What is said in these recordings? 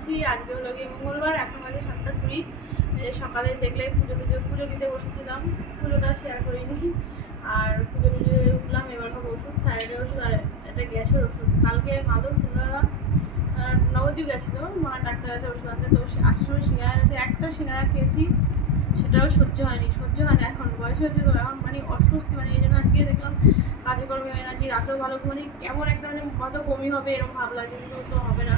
আছি। আজকে হলো গিয়ে মঙ্গলবার, এখন বাজে 7:20। সকালে দেখলে পুজো দিতে বসেছিলাম, পুজোটা শেয়ার করিনি। আর পুজো উঠলাম, এবার হবে ওষুধ, থাইরয়েডের ওষুধ আর একটা গ্যাসের ওষুধ। কালকে মাদক সন্ধ্যাবেলা নবদ্বীপ গেছিলো মা ডাক্তার আছে ওষুধ আনতে, তো আসার সময় সিঙ্গারা আছে, একটা সিঙ্গারা খেয়েছি, সেটাও সহ্য হয়নি। এখন বয়স হয়েছে তো, এখন মানে অস্বস্তি, মানে এই জন্য আজকে দেখলাম কাজে কর্মে এনার্জি, রাতেও ভালো, মানে কেমন একটা মানে হয়তো বমি হবে এরকম ভাব লাগে, কিন্তু তো হবে না।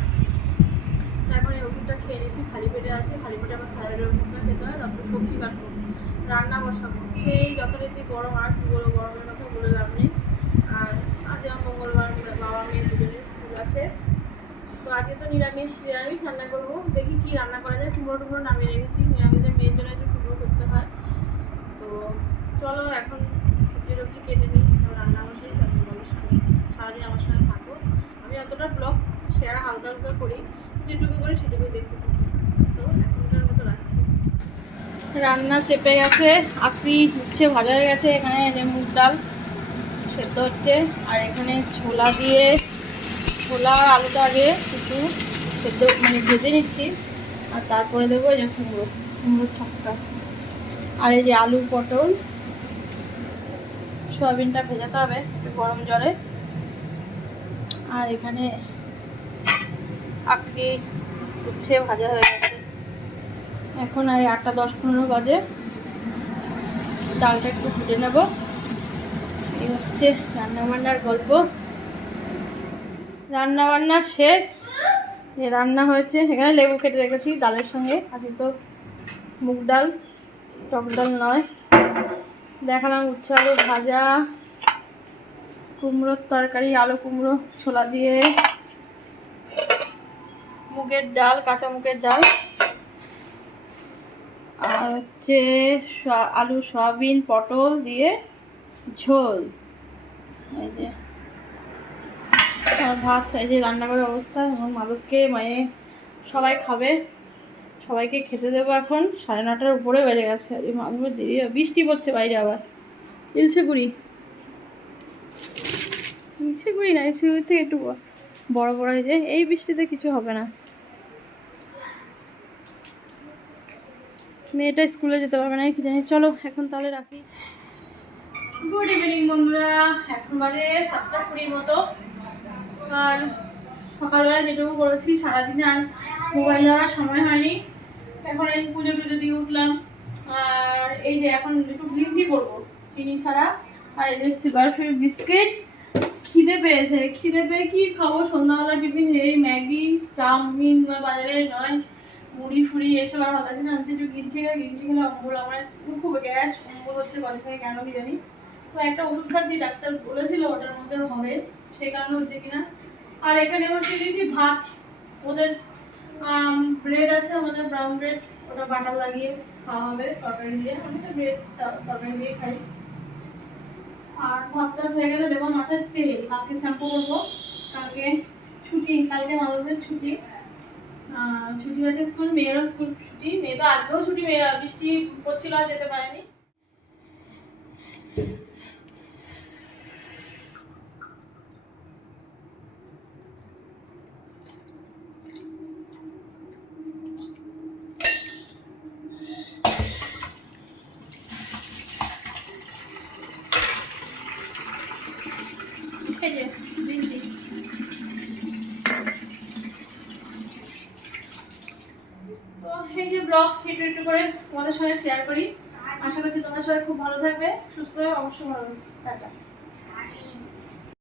তো এখন এই ওষুধটা খেয়ে নিচ্ছি, খালি পেটে আছে, খালি পেটে আবার থাইরয়েডের ওষুধটা খেতে হয়। তারপর সবজি কাটবো, রান্না বসাবো, সেই যথারীতি গরম, আর কি বলবো, গরমের কথা বলে লাভ নেই। আর আজ আমার মঙ্গলবার, বাবা মেয়ে দুজনের স্কুল আছে, তো আজকে তো নিরামিষ রান্না করবো। দেখি কি রান্না করা যায়, টুমরো নামিয়ে রেখেছি, নিরামিষের মেয়ের জন্য একটু টুমরো করতে হয়। তো চলো এখন সবজি কেটে নিই, রান্না বসেই তোমাদের সঙ্গে সারাদিন আমার সঙ্গে থাকো। আমি অতটা ব্লগ শেয়ার হালকা হালকা করি, যেটুকু করি সেটুকুই দেখতে থাকি। তো এখনকার মতো রাখছি। রান্না চেপে গেছে, আকরি উচ্ছে ভাজা হয়ে গেছে, এখানে যে মুগ ডাল সেদ্ধ হচ্ছে, আর এখানে ছোলা দিয়ে, ছোলা আর আলুটা আগে কিছু সেদ্ধ মানে ভেজে নিচ্ছি, আর তারপরে দেবো এই যে কুমড়োর ছক্কা, আর এই যে আলু পটল সয়াবিনটা ভেজাতে হবে একটু গরম জলে। আর এখানে আকরি উচ্ছে ভাজা হয়ে গেছে। এখন আর 8:10-15 বাজে, ডালটা একটু ফুটে নেব। এই হচ্ছে রান্নাবান্নার গল্প। রান্নাবান্না শেষ, রান্না হয়েছে, এখানে লেবু কেটে রেখেছি ডালের সঙ্গে। আজকে তো মুগ ডাল, টক ডাল নয়। দেখালাম উচ্ছে আলু ভাজা, কুমড়োর তরকারি, আলু কুমড়ো ছোলা দিয়ে, মুগের ডাল, কাঁচা মুগের ডাল, আর হচ্ছে আলু সয়াবিন পটল দিয়ে ঝোল। এই যে আর ভাত, এই যে রান্নাঘরের অবস্থা। এবং মাদককে মানে সবাই খাবে, সবাইকে খেতে দেবো। এখন 9:30-র উপরে বেজে গেছে, এই মাদুর দেরি, বৃষ্টি পড়ছে বাইরে, আবার ইলশেগুড়ি না, ইলশেগুড়ি থেকে একটু বড় বড় হয়েছে, এই বৃষ্টিতে কিছু হবে না। মেয়েটা স্কুলে যেতে পারবে না কি জানি। চলো এখন তাহলে রাখি। গুড ইভিনিং বন্ধুরা, এখন বাজে 7:20 মতো। আর সকালবেলা যেটুকু করেছি সারাদিনে আর মোবাইল ধরার সময় হয়নি। এখন এই পুজো টুজো দিয়ে উঠলাম, আর এই যে এখন একটু গ্রিন টি করবো চিনি ছাড়া, আর এই যে সুগার ফ্রি বিস্কিট। খিদে পেয়ে কি খাবো সন্ধ্যাবেলা টিফিন, এই ম্যাগি চাউমিন বা বাজারে নয় মুড়ি ফুড়ি এসব আর ভালো লাগছে না। আমি একটু গ্রিন টি খেলে অম্বল, আমার খুব গ্যাস অম্বল হচ্ছে কদিন থেকে, কেন কি জানি। তো একটা ওষুধ খাচ্ছি, ডাক্তার বলেছিল ওটার মধ্যে হবে, সেই কারণে হচ্ছে কিনা। আর এখানে বসে দিয়েছি ভাত, ওদের ব্রেড আছে, আমাদের ব্রাউন ব্রেড, ওটা বাটার লাগিয়ে খাওয়া হবে তরকারি দিয়ে। আমি তো ব্রেড তরকারি দিয়ে খাই। আর ভাতটা হয়ে গেলে দেবো মাথার তেল, কালকে শ্যাম্পু করবো। কালকে ছুটি, কালকে মালদের ছুটি, ছুটি আছে স্কুল, মেয়েরও স্কুল ছুটি। মেয়ে তো আজকেও ছুটি, মেয়েরা বৃষ্টি পড়ছিল আর যেতে পারেনি। এই যে তো এই যে ব্লগ একটু একটু করে তোমাদের সঙ্গে শেয়ার করি। আশা করছি তোমরা সবাই খুব ভালো থাকবে, সুস্থ হয়ে অবশ্যই ভালো থাকবে। টাটা।